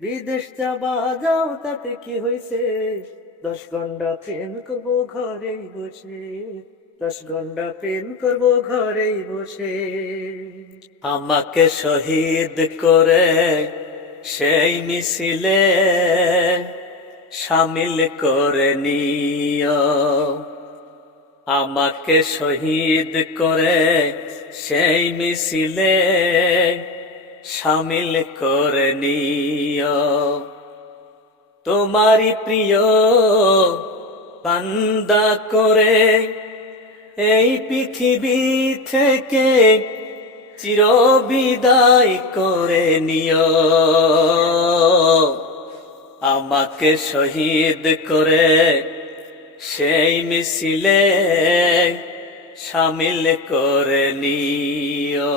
বিদেশ যাবা যাও তাতে কি হয়েছে, 10 ঘন্টা প্রেম করবো ঘরেই বসে, 10 ঘন্টা প্রেম করবো ঘরেই বসে। আমাকে শহীদ করে সেই মিছিলে শামিল করে নিও, আমাকে শহীদ করে সেই মিছিলে শামিল করে নিও। তোমারই প্রিয় বান্দা করে এই পৃথিবী থেকে চিরবিদায় করে নিও, আমাকে শহীদ করে সেই মিছিলে শামিল করে নিও।